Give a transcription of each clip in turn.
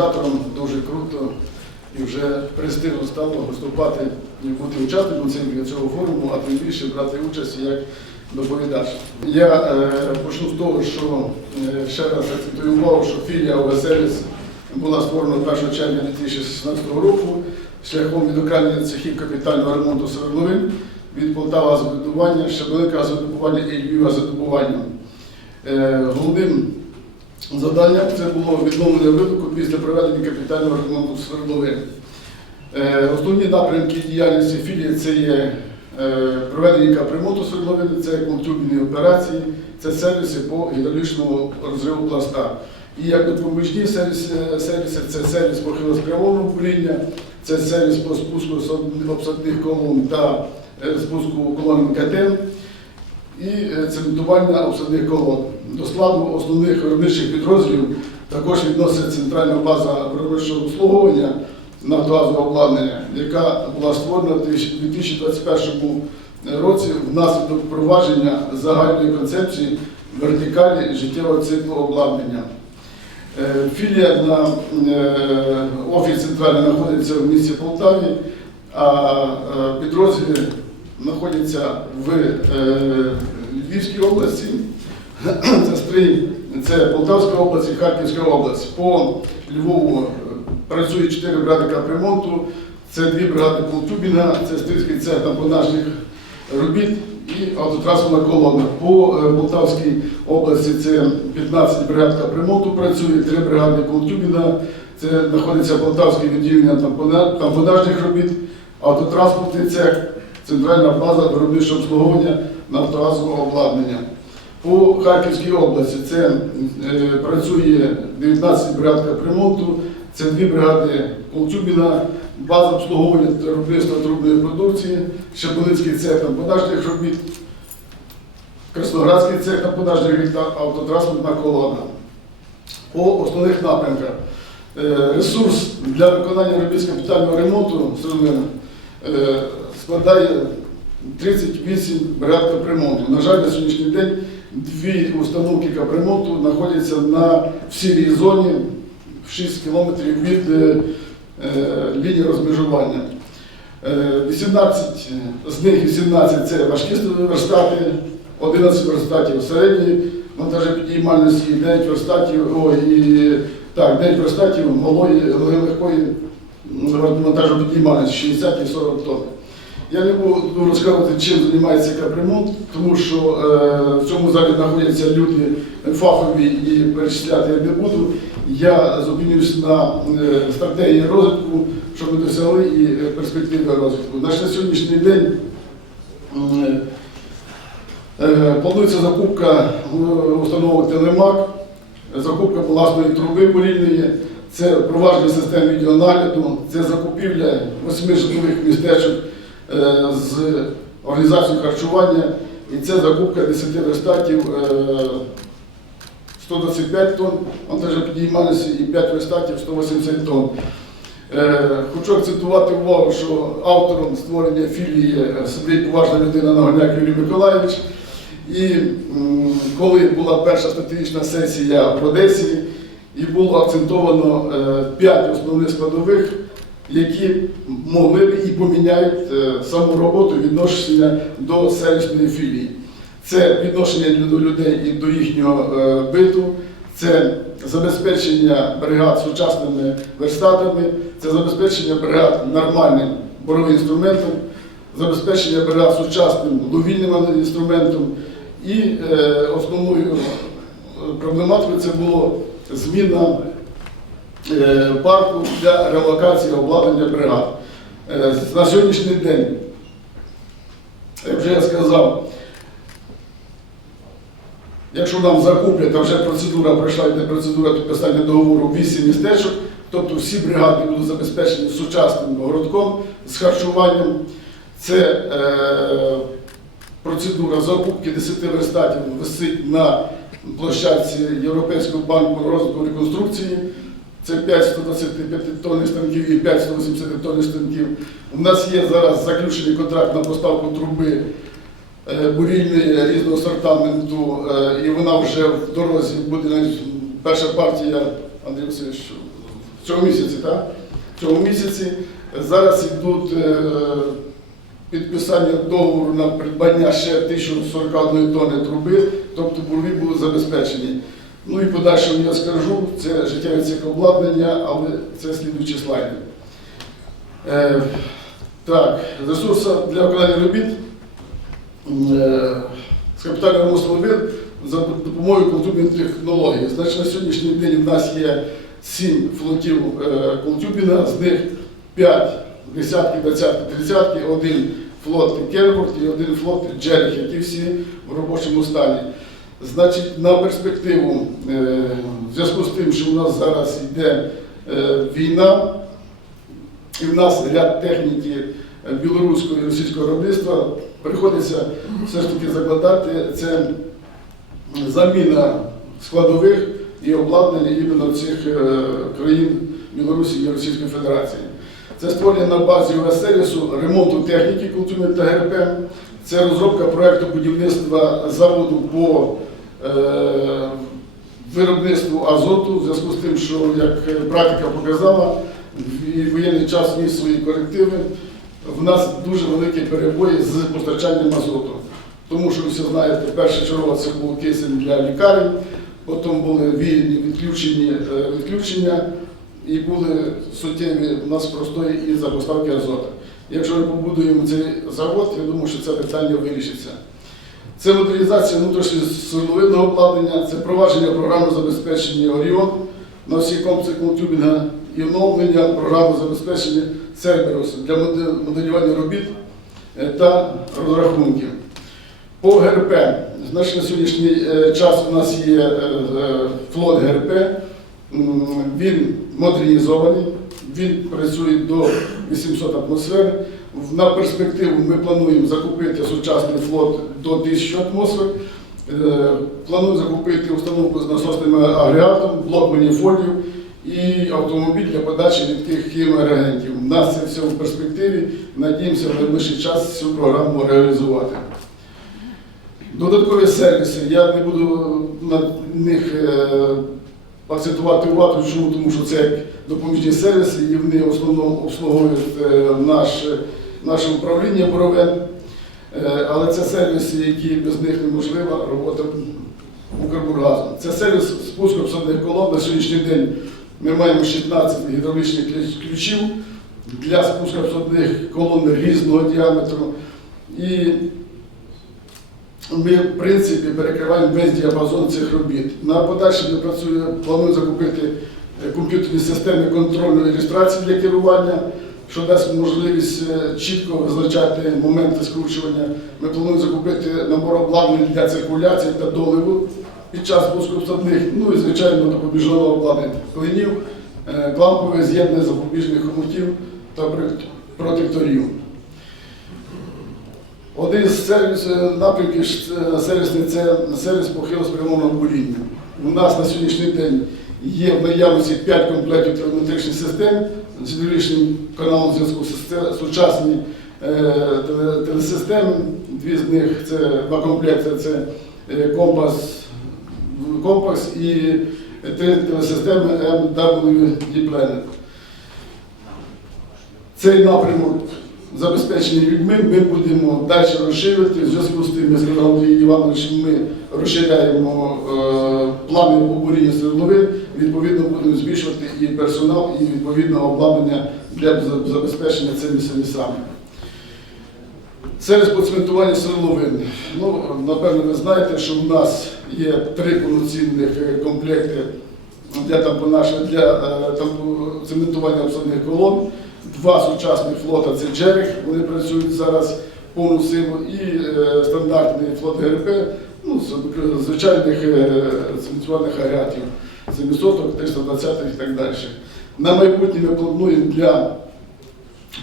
організатором дуже круто і вже престижно стало виступати і бути учасником цього- форуму, а тим більше брати участь як доповідач. Я е, почну з того, що е, ще раз акцентую увагу, що філія ОВСРС була створена 1 червня 2016 року шляхом відокремлення цехів капітального ремонту свердловин від Полтава газодобування, Щебелика газодобування і Львів газодобування. Е, Головним завданням це було відновлення видобутку після проведення капітального ремонту свердловин. Е, Основні напрямки діяльності філії це є е, проведення капремонту свердловини, це контюбні операції, це сервіси по гідравлічному розриву пласта. І як допоміжні сервіси, сервіси це сервіс похилоспрямованого буріння, це сервіс по спуску обсадних колон та е, спуску колон КТ і цементування обсадних колон. До складу основних виробничих підрозділів також відноситься центральна база виробничого обслуговування нафтогазового обладнання, яка була створена в 2021 році внаслідок впровадження загальної концепції вертикалі життєвого циклу обладнання. Е, Філія на е, офіс центральний знаходиться в місті Полтаві, а е, підрозділи знаходяться в Львівській області. Це три, це Полтавська область і Харківська область. По Львову е, працює чотири бригади капремонту, це дві бригади полтюбінга, це стрільський цех тампонажних робіт і автотранспортна колона. По е, Полтавській області це 15 бригад капремонту працює, три бригади полтюбінга, це знаходиться Полтавське відділення тампона- тампонажних робіт, автотранспортний цех, центральна база виробничого обслуговування нафтогазового обладнання. По Харківській області це е, працює 19 бригад капремонту, це дві бригади Колчубіна, база обслуговування виробництва трубної продукції, Щебелицький цех тампонажних робіт, Красноградський цех тампонажних робіт та автотранспортна колона. По основних напрямках. Е, Ресурс для виконання робіт з капітального ремонту е, складає 38 бригад капремонту. На жаль, на сьогоднішній день дві установки капремонту знаходяться на в сірій зоні в 6 кілометрів від е, е, лінії розмежування. Е, 18 з них 18 це важкі верстати, 11 верстатів середньої вантажопідіймальності, 9 верстатів, ой, і, так, 9 верстатів малої легкої вантажопідіймальності 60 і 40 тонн. Я не буду розказувати, чим займається капремонт, тому що е, в цьому залі знаходяться люди фахові і перечисляти я не буду. Я зупинюсь на е, стратегії розвитку, щоб ми досягли і е, перспективи розвитку. Наш на сьогоднішній день м, е, планується закупка е, установок Телемак, закупка власної труби бурільної, це впровадження систем відеонагляду, це закупівля восьми житлових містечок е, з організацією харчування, і це закупка 10 верстатів е, 125 тонн вантажопідіймальності і 5 верстатів 180 тонн. Е, Хочу акцентувати увагу, що автором створення філії е, сидить поважна людина Нагорняк Юрій Миколаївич. І коли була перша стратегічна сесія в Одесі, і було акцентовано е, п'ять основних складових, які могли б і поміняють е, саму роботу відношення до селищної філії. Це відношення до людей і до їхнього е, биту, це забезпечення бригад сучасними верстатами, це забезпечення бригад нормальним боровим інструментом, забезпечення бригад сучасним ловільним інструментом. І е, основною проблематикою це було зміна парку для релокації обладнання бригад. Е, на сьогоднішній день, як вже я сказав, Якщо нам закуплять, а вже процедура пройшла, йде процедура підписання договору 8 містечок, тобто всі бригади будуть забезпечені сучасним городком з харчуванням. Це е, процедура закупки 10 верстатів висить на площадці Європейського банку розвитку реконструкції. Це 5 125 тонн станків і 5 180 тонн станків. У нас є зараз заключений контракт на поставку труби е, бурільної різного сортаменту, е, і вона вже в дорозі буде перша партія, Андрій Васильович, в цьому місяці, так? В цьому місяці зараз йдуть е, підписання договору на придбання ще 1041 тонни труби, тобто бурові були забезпечені. Ну і подальше я скажу, це життєве цикл але це слідуючі слайди. Е, так, ресурси для виконання робіт е, з капітального ремонту робіт за допомогою контурбінних технологій. Значить, на сьогоднішній день у нас є 7 флотів е, Колтюбіна, з них 5 десятки, двадцятки, тридцятки, один флот Кербурт і один флот Джеріх, які всі в робочому стані. Значить, на перспективу, е, в зв'язку з тим, що у нас зараз йде е, війна, і в нас ряд техніки білоруського і російського виробництва, приходиться все ж таки закладати це заміна складових і обладнання іменно цих е, країн Білорусі і Російської Федерації. Це створення на базі ОС-сервісу ремонту техніки культурної та ГРП, це розробка проєкту будівництва заводу по виробництву азоту, в зв'язку з тим, що, як практика показала, в воєнний час вніс свої корективи. В нас дуже великі перебої з постачанням азоту. Тому що ви всі знаєте, перша чергова це був кисень для лікарень, потім були вільні відключені, е, відключення і були суттєві у нас простої із-за поставки азоту. Якщо ми побудуємо цей завод, я думаю, що це питання вирішиться. Це модернізація внутрішнього силовидного обладнання, це провадження програми забезпечення Оріон на всі комплекси контюбінга і оновлення програми забезпечення Церберус для моделювання робіт е, та розрахунків. По ГРП, значить на сьогоднішній е, час у нас є е, флот ГРП, він модернізований, він працює до 800 атмосфер. На перспективу ми плануємо закупити сучасний флот до 1000 атмосфер. Е, Плануємо закупити установку з насосним агрегатом, блок маніфольдів і автомобіль для подачі рідких хіміоагентів. У нас це все в перспективі. Надіємося в найближчий час цю програму реалізувати. Додаткові сервіси. Я не буду на них е, акцентувати увагу, чому, тому що це допоміжні сервіси, і вони в основному обслуговують е, наш, наше управління Боровен. Е, Але це сервіси, які без них неможлива робота Укрбургазу. Це сервіс спуску обсадних колон. На сьогоднішній день ми маємо 16 гідравлічних ключів для спуску обсадних колон різного діаметру. І ми, в принципі, перекриваємо весь діапазон цих робіт. На подальше ми працюємо, плануємо закупити е, комп'ютерні системи контрольної реєстрації для керування, що дасть можливість е, чітко визначати моменти скручування. Ми плануємо закупити набор обладнання для циркуляції та доливу під час пуску обсадних, ну і, звичайно, допоміжного обладнання клинів, е, клампове з'єднання запобіжних хомутів та протекторів. Один з сервіс, напрямків е, сервісний це сервіс похилоспрямованого буріння. У нас на сьогоднішній день є в наявності 5 комплектів телеметричних систем з каналом зв'язку сучасні е, телесистеми. Дві з них це два комплекти це е, компас, компас і три телесистеми MWD Planet. Цей напрямок забезпечені людьми, ми будемо далі розширювати. В зв'язку з тим, я сказав Андрій Іванович, ми розширяємо е, плани по буріння свердловин, відповідно будемо збільшувати і персонал, і відповідно обладнання для забезпечення цими сервісами. Сервіс по цементуванню свердловин. Ну, напевно, ви знаєте, що в нас є три повноцінних е, комплекти для для е, тампу- цементування обсадних колон. Два сучасних флота це Джеріх, вони працюють зараз повну силу, і е, стандартний флот ГРП, ну, звичайних е, цементувальних агрегатів, 700, 320 і так далі. На майбутнє ми плануємо для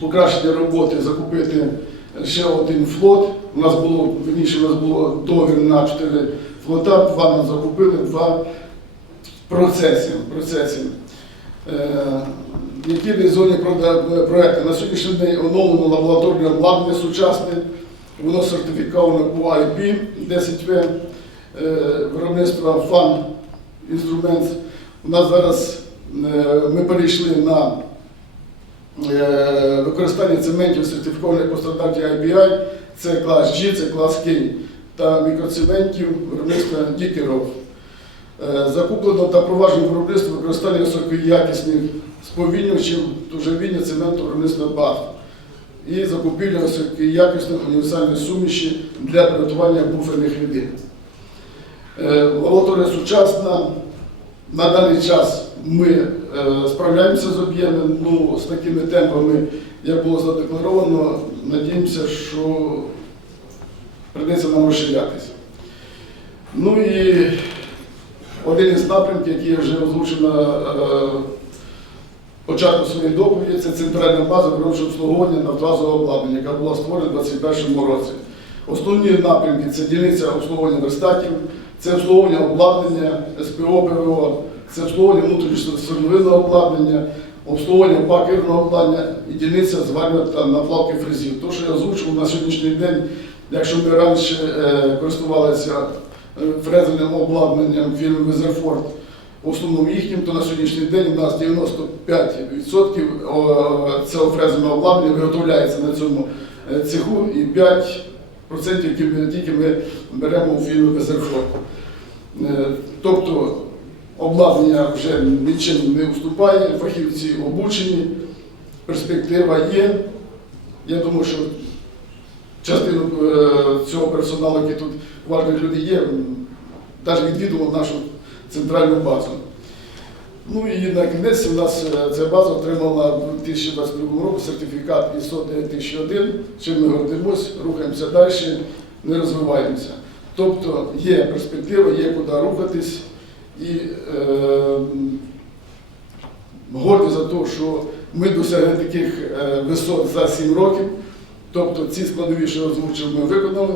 покращення роботи закупити ще один флот. У нас було верніше, у нас було договір на 4 флота, два нам закупили, два в процесі. Е, Які прода- проекти? На сьогоднішній день оновлено лабораторне обладнання сучасне, воно сертифіковано по IP 10В, е, виробництва FAN Instruments. У нас зараз е, ми перейшли на е, використання цементів сертифікованих по стандарті IBI, це клас G, це клас K, та мікроцементів виробництва Дікеров. Е, Закуплено та проваджено виробництво використання високоякісних сповільнювачів тужавіння цементу виробництва БАФ і закупівля високоякісних універсальних суміші для приготування буферних рідин. Е, Лабораторія сучасна. На даний час ми е, справляємося з об'ємом, ну, з такими темпами, як було задекларовано, надіємося, що прийдеться нам розширятися. Ну і один із напрямків, який я вже озвучив на е, початку своєї доповіді, це центральна база виробничого обслуговування нафтогазового обладнання, яка була створена у 2021 році. Основні напрямки це дільниця обслуговування верстатів, це обслуговування обладнання, СПО, ПВО, це обслуговування внутрішньо-свердловинного обладнання, обслуговування пакерного обладнання і дільниця зварювання та наплавки фрезів. То, що я озвучив на сьогоднішній день, якщо ми раніше е, користувалися е, фрезерним обладнанням фірми Везерфорд, в основному їхнім, то на сьогоднішній день у нас 95% цього фрезерного обладнання виготовляється на цьому е, цеху і 5% які ми- тільки ми беремо у фірми Везерфорд. Е, Тобто обладнання вже нічим не уступає, фахівці обучені, перспектива є. Я думаю, що частину е, цього персоналу, який тут важних людей є, навіть відвідував нашу центральну базу. Ну і на кінець у нас е, ця база отримала в 2022 році сертифікат ISO 9001, чим ми гордимось, рухаємося далі, не розвиваємося. Тобто є перспектива, є куди рухатись і е, горді за те, що ми досягли таких е, висот за 7 років. Тобто ці складові, що озвучив, ми виконали.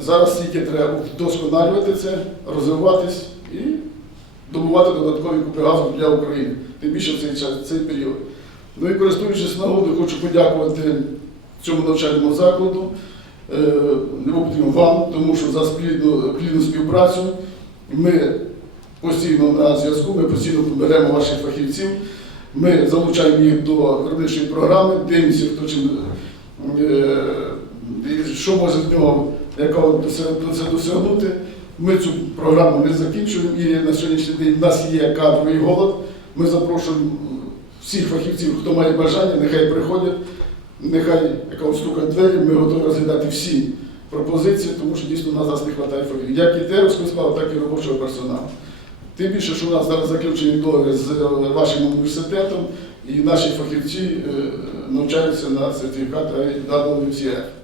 Зараз тільки треба вдосконалювати це, розвиватись і добувати додаткові купи газу для України, тим більше в цей час, цей період. Ну і користуючись нагодою, хочу подякувати цьому навчальному закладу, е, вам, тому що за плідну, плідну співпрацю ми постійно на зв'язку, ми постійно беремо ваших фахівців, ми залучаємо їх до виробничої програми, дивимося, хто чим, е, що може з нього досягнути. Ми цю програму не закінчуємо і на сьогоднішній день в нас є кадровий голод. Ми запрошуємо всіх фахівців, хто має бажання, нехай приходять, нехай яка стукає двері, ми готові розглядати всі пропозиції, тому що дійсно у нас не вистачає фахівців. Як і теоретичного складу, так і робочого персоналу. Тим більше, що у нас зараз заключений договір з е, вашим університетом, і наші фахівці е, навчаються на сертифікат WCF.